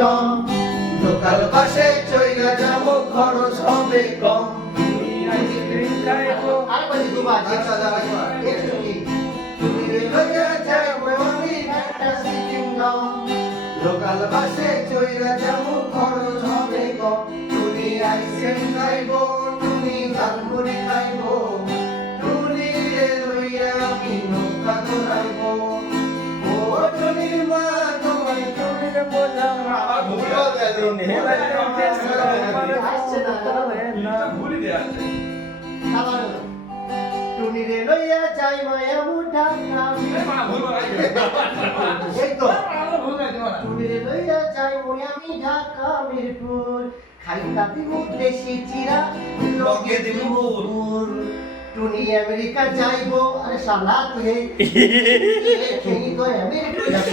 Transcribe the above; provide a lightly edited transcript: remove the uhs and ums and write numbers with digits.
Kingdom local বাসে চইলা যাব খরচ হবে কম আইসক্রিম খাইবো আরেকবার দুবার আচ্ছা একটু কি তুমি লইয়া যাইবো আমি ফ্যান্টাসি কিংডম লোকাল বাসে চইলা যাব খরচ হবে কম তুমি আইসক্রিম খাইবো তুমি ঝালমুড়ি খাইবো তুমি লইয়া আমি নৌকা দৌড়াইবো ও টুনির মা তোমায় টুনির বোঝা আবার ভুলও দেয় তুমি। আবার টুনিরে লইয়া যাই মায়া মুঠা এই তো টুনিরে লইয়া যাই আমি ঢাকা মিরপুর খাইতা দিব দেশি চিরা লগে দিব বুর টুনি আমেরিকা যাইবো আরে শালা তুই খেয়ে তো আমেরিকা যাবি